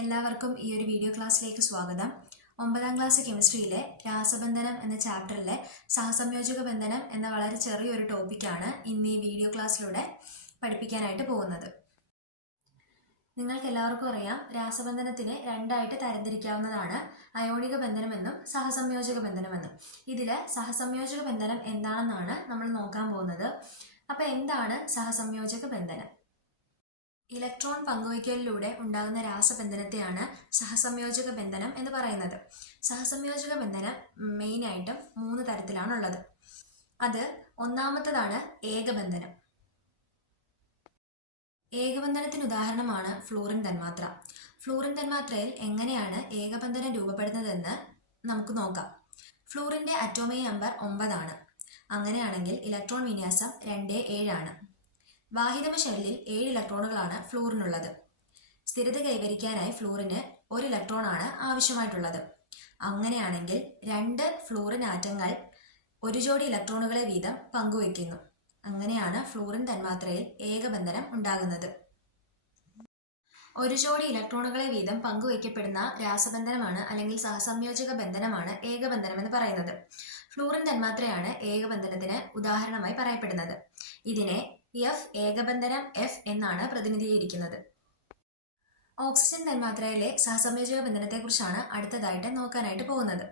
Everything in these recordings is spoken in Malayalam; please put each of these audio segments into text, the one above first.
എല്ലാവർക്കും ഈ ഒരു വീഡിയോ ക്ലാസ്സിലേക്ക് സ്വാഗതം. 9ാം ക്ലാസ് കെമിസ്ട്രിയിലെ രാസബന്ധനം എന്ന ചാപ്റ്ററിലെ സഹസംയോജക ബന്ധനം എന്ന വളരെ ചെറിയൊരു ടോപ്പിക്കാണ് ഇന്ന് ഈ വീഡിയോ ക്ലാസ്സിലൂടെ പഠിപ്പിക്കാനായിട്ട് പോകുന്നത്. നിങ്ങൾക്ക് എല്ലാവർക്കും അറിയാം, രാസബന്ധനത്തിനെ രണ്ടായിട്ട് തരംതിരിക്കാവുന്നതാണ്: അയോണിക ബന്ധനമെന്നും സഹസംയോജക ബന്ധനമെന്നും. ഇതിൽ സഹസംയോജക ബന്ധനം എന്താണെന്നാണ് നമ്മൾ നോക്കാൻ പോകുന്നത്. അപ്പോൾ എന്താണ് സഹസംയോജക ബന്ധനം? ഇലക്ട്രോൺ പങ്കുവയ്ക്കലിലൂടെ ഉണ്ടാകുന്ന രാസബന്ധനത്തെയാണ് സഹസംയോജക ബന്ധനം എന്ന് പറയുന്നത്. സഹസംയോജക ബന്ധനം മെയിനായിട്ടും 3 തരത്തിലാണുള്ളത്. അത് ഒന്നാമത്തേതാണ് ഏകബന്ധനം. ഏകബന്ധനത്തിന് ഉദാഹരണമാണ് ഫ്ലൂറിൻ തന്മാത്ര. ഫ്ലൂറിൻ തന്മാത്രയിൽ എങ്ങനെയാണ് ഏകബന്ധനം രൂപപ്പെടുന്നതെന്ന് നമുക്ക് നോക്കാം. ഫ്ലൂറിൻ്റെ അറ്റോമിക് നമ്പർ 9 ആണ്. അങ്ങനെയാണെങ്കിൽ ഇലക്ട്രോൺ വിന്യാസം 2, 7 ആണ്. വാഹിതമ ഷെല്ലിൽ 7 ഇലക്ട്രോണുകളാണ് ഫ്ലൂറിനുള്ളത്. സ്ഥിരത കൈവരിക്കാനായി ഫ്ലൂറിന് 1 ഇലക്ട്രോണാണ് ആവശ്യമായിട്ടുള്ളത്. അങ്ങനെയാണെങ്കിൽ 2 ഫ്ലൂറിൻ ആറ്റങ്ങൾ 1 ജോഡി ഇലക്ട്രോണുകളെ വീതം പങ്കുവയ്ക്കുന്നു. അങ്ങനെയാണ് ഫ്ലൂറിൻ തന്മാത്രയിൽ ഏകബന്ധനം ഉണ്ടാകുന്നത്. 1 ജോഡി ഇലക്ട്രോണുകളെ വീതം പങ്കുവയ്ക്കപ്പെടുന്ന രാസബന്ധനമാണ് അല്ലെങ്കിൽ സഹസംയോജക ബന്ധനമാണ് ഏകബന്ധനം എന്ന് പറയുന്നത്. ഫ്ലൂറിൻ തന്മാത്രയാണ് ഏകബന്ധനത്തിന് ഉദാഹരണമായി പറയപ്പെടുന്നത്. ഇതിനെ എഫ് ഏകബന്ധനം എഫ് എന്നാണ് പ്രതിനിധീകരിക്കുന്നത്. ഓക്സിജൻ തന്മാത്രയിലെ സഹസംയോജക ബന്ധനത്തെക്കുറിച്ചാണ് അടുത്തതായിട്ട് നോക്കാനായിട്ട് പോകുന്നത്.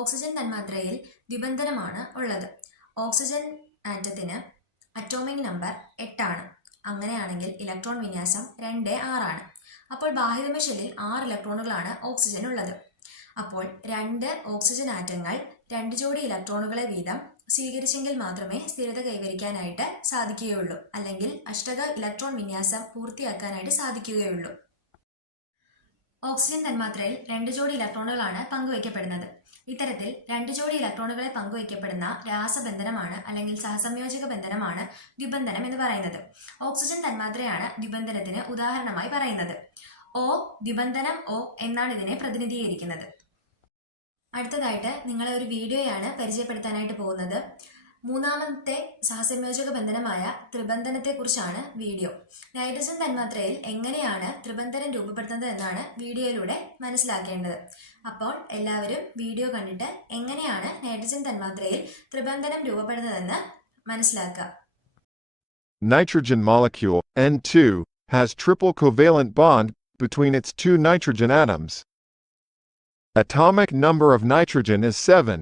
ഓക്സിജൻ തന്മാത്രയിൽ ദ്വിബന്ധനമാണ് ഉള്ളത്. ഓക്സിജൻ ആറ്റത്തിന് അറ്റോമിക് നമ്പർ 8 ആണ്. അങ്ങനെയാണെങ്കിൽ ഇലക്ട്രോൺ വിന്യാസം 2, 6 ആണ്. അപ്പോൾ ബാഹ്യതമ ഷെല്ലിൽ 6 ഇലക്ട്രോണുകളാണ് ഓക്സിജൻ ഉള്ളത്. അപ്പോൾ 2 ഓക്സിജൻ ആറ്റങ്ങൾ 2 ജോഡി ഇലക്ട്രോണുകളെ വീതം സ്വീകരിച്ചെങ്കിൽ മാത്രമേ സ്ഥിരത കൈവരിക്കാനായിട്ട് സാധിക്കുകയുള്ളൂ, അല്ലെങ്കിൽ അഷ്ടക ഇലക്ട്രോൺ വിന്യാസം പൂർത്തിയാക്കാനായിട്ട് സാധിക്കുകയുള്ളൂ. ഓക്സിജൻ തന്മാത്രയിൽ 2 ജോഡി ഇലക്ട്രോണുകളാണ് പങ്കുവയ്ക്കപ്പെടുന്നത്. ഇത്തരത്തിൽ 2 ജോഡി ഇലക്ട്രോണുകളെ പങ്കുവയ്ക്കപ്പെടുന്ന രാസബന്ധനമാണ് അല്ലെങ്കിൽ സഹസംയോജക ബന്ധനമാണ് ദ്വിബന്ധനം എന്ന് പറയുന്നത്. ഓക്സിജൻ തന്മാത്രയാണ് ദ്വിബന്ധനത്തിന് ഉദാഹരണമായി പറയുന്നത്. O ദ്വിബന്ധനം O എന്നാണ് ഇതിനെ പ്രതിനിധീകരിക്കുന്നത്. അടുത്തതായിട്ട് നിങ്ങളെ ഒരു വീഡിയോയാണ് പരിചയപ്പെടുത്താനായിട്ട് പോകുന്നത്. 3ാമത്തെ സഹസംയോജക ബന്ധനമായ ത്രിബന്ധനത്തെക്കുറിച്ചാണ് വീഡിയോ. നൈട്രജൻ തന്മാത്രയിൽ എങ്ങനെയാണ് ത്രിബന്ധനം രൂപപ്പെടുത്തുന്നത് എന്നാണ് വീഡിയോയിലൂടെ മനസ്സിലാക്കേണ്ടത്. അപ്പോൾ എല്ലാവരും വീഡിയോ കണ്ടിട്ട് എങ്ങനെയാണ് നൈട്രജൻ തന്മാത്രയിൽ ത്രിബന്ധനം രൂപപ്പെടുന്നതെന്ന് മനസ്സിലാക്കുക. Nitrogen molecule N2 has triple covalent bond between its 2 nitrogen atoms. Atomic number of nitrogen is 7.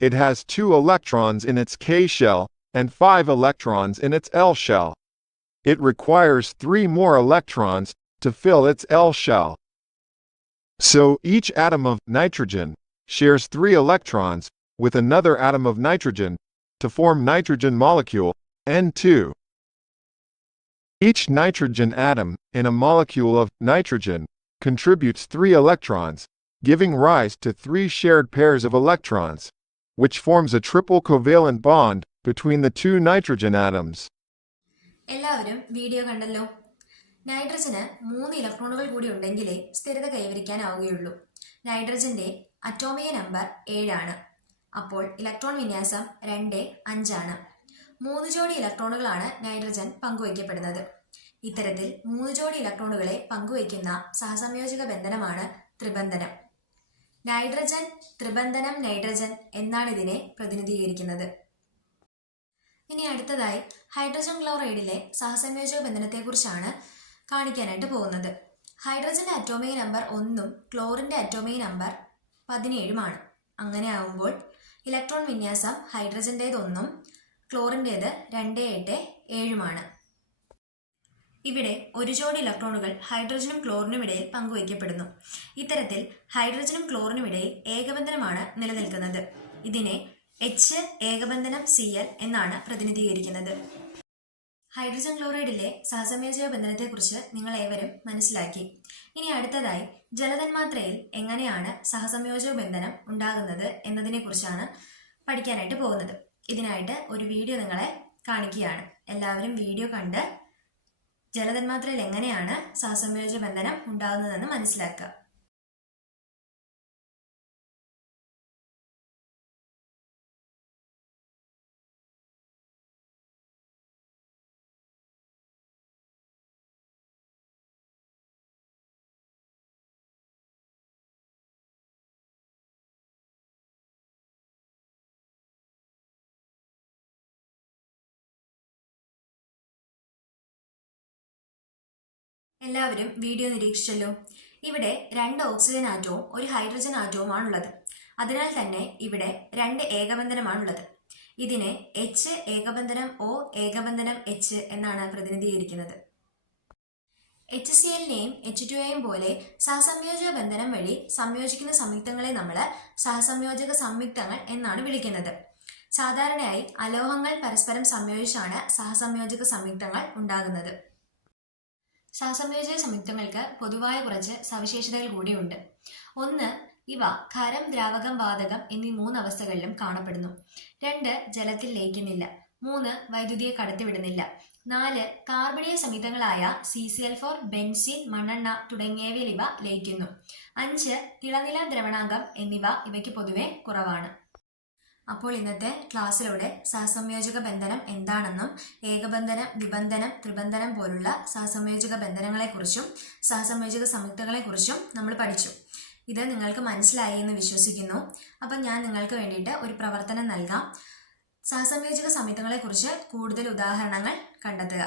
It has 2 electrons in its K shell and 5 electrons in its L shell. It requires 3 more electrons to fill its L shell. So each atom of nitrogen shares 3 electrons with another atom of nitrogen to form nitrogen molecule N2. Each nitrogen atom in a molecule of nitrogen contributes 3 electrons, giving rise to 3 shared pairs of electrons, which forms a triple covalent bond between the 2 nitrogen atoms. എല്ലാവരും വീഡിയോ കണ്ടല്ലോ. നൈട്രജന് 3 ഇലക്ട്രോണുകൾ കൂടി ഉണ്ടെങ്കിലേ സ്ഥിരത കൈവരിക്കാനാവുകയുള്ളൂ. നൈട്രജന്റെ അറ്റോമിക നമ്പർ 7 ആണ്. അപ്പോൾ ഇലക്ട്രോൺ വിന്യാസം 2, 5 ആണ്. 3 ജോഡി ഇലക്ട്രോണുകളാണ് നൈട്രജൻ പങ്കുവയ്ക്കപ്പെടുന്നത്. ഇത്തരത്തിൽ 3 ജോഡി ഇലക്ട്രോണുകളെ പങ്കുവയ്ക്കുന്ന സഹസംയോജക ബന്ധനമാണ് ത്രിബന്ധനം. നൈട്രജൻ ത്രിബന്ധനം നൈട്രജൻ എന്നാണ് ഇതിനെ പ്രതിനിധീകരിക്കുന്നത്. ഇനി അടുത്തതായി ഹൈഡ്രജൻ ക്ലോറൈഡിലെ സഹസംയോജക ബന്ധനത്തെക്കുറിച്ചാണ് കാണിക്കാനായിട്ട് പോകുന്നത്. ഹൈഡ്രജന്റെ അറ്റോമിക് നമ്പർ 1 ക്ലോറിന്റെ അറ്റോമിക് നമ്പർ 17 അങ്ങനെ ആകുമ്പോൾ ഇലക്ട്രോൺ വിന്യാസം ഹൈഡ്രജന്റേത് 1 ക്ലോറിന്റേത് 2, 8, 7. ഇവിടെ 1 ജോഡി ഇലക്ട്രോണുകൾ ഹൈഡ്രജനും ക്ലോറിനും ഇടയിൽ പങ്കുവയ്ക്കപ്പെടുന്നു. ഇത്തരത്തിൽ ഹൈഡ്രജനും ക്ലോറിനും ഇടയിൽ ഏകബന്ധനമാണ് നിലനിൽക്കുന്നത്. ഇതിനെ H ഏകബന്ധനം Cl എന്നാണ് പ്രതിനിധീകരിക്കുന്നത്. ഹൈഡ്രജൻ ക്ലോറൈഡിലെ സഹസംയോജക ബന്ധനത്തെക്കുറിച്ച് നിങ്ങൾ ഏവരും മനസ്സിലാക്കി. ഇനി അടുത്തതായി ജലതന്മാത്രയിൽ എങ്ങനെയാണ് സഹസംയോജക ബന്ധനം ഉണ്ടാകുന്നത് എന്നതിനെക്കുറിച്ചാണ് പഠിക്കാനായിട്ട് പോകുന്നത്. ഇതിനായിട്ട് ഒരു വീഡിയോ നിങ്ങളെ കാണിക്കുകയാണ്. എല്ലാവരും വീഡിയോ കണ്ട് ജലതന്മാത്രയിൽ എങ്ങനെയാണ് സഹസംയോജക ബന്ധനം ഉണ്ടാകുന്നതെന്ന് മനസ്സിലാക്കുക. എല്ലാവരും വീഡിയോ നിരീക്ഷിച്ചല്ലോ. ഇവിടെ 2 ഓക്സിജൻ ആറ്റവും 1 ഹൈഡ്രജൻ ആറ്റവും ആണുള്ളത്. അതിനാൽ തന്നെ ഇവിടെ 2 ഏകബന്ധനമാണുള്ളത്. ഇതിനെ H ഏകബന്ധനം O ഏകബന്ധനം H എന്നാണ് പ്രതിനിധീകരിക്കുന്നത്. HCl-നെയും H2-യെയും പോലെ സഹസംയോജക ബന്ധനം വഴി സംയോജിക്കുന്ന സംയുക്തങ്ങളെ നമ്മൾ സഹസംയോജക സംയുക്തങ്ങൾ എന്നാണ് വിളിക്കുന്നത്. സാധാരണയായി അലോഹങ്ങൾ പരസ്പരം സംയോജിച്ചാണ് സഹസംയോജക സംയുക്തങ്ങൾ ഉണ്ടാകുന്നത്. സഹസംയോജക സംയുക്തങ്ങൾക്ക് പൊതുവായ കുറച്ച് സവിശേഷതകൾ കൂടിയുണ്ട്. 1. ഇവ ഖരം, ദ്രാവകം, വാതകം എന്നീ 3 അവസ്ഥകളിലും കാണപ്പെടുന്നു. 2. ജലത്തിൽ ലയിക്കുന്നില്ല. 3. വൈദ്യുതിയെ കടത്തിവിടുന്നില്ല. 4. കാർബണീയ സംയുക്തങ്ങളായ CCl4, ബെൻസീൻ, മണ്ണെണ്ണ തുടങ്ങിയവയിൽ ഇവ ലയിക്കുന്നു. 5. തിളനില, ദ്രവണാങ്കം എന്നിവ ഇവയ്ക്ക് പൊതുവെ കുറവാണ്. അപ്പോൾ ഇന്നത്തെ ക്ലാസ്സിലൂടെ സഹസംയോജക ബന്ധനം എന്താണെന്നും ഏകബന്ധനം, ദ്വിബന്ധനം, ത്രിബന്ധനം പോലുള്ള സഹസംയോജക ബന്ധനങ്ങളെക്കുറിച്ചും സഹസംയോജക സംയുക്തങ്ങളെക്കുറിച്ചും നമ്മൾ പഠിച്ചു. ഇത് നിങ്ങൾക്ക് മനസ്സിലായി എന്ന് വിശ്വസിക്കുന്നു. അപ്പം ഞാൻ നിങ്ങൾക്ക് വേണ്ടിയിട്ട് ഒരു പ്രവർത്തനം നൽകാം. സഹസംയോജക സംയുക്തങ്ങളെക്കുറിച്ച് കൂടുതൽ ഉദാഹരണങ്ങൾ കണ്ടെത്തുക.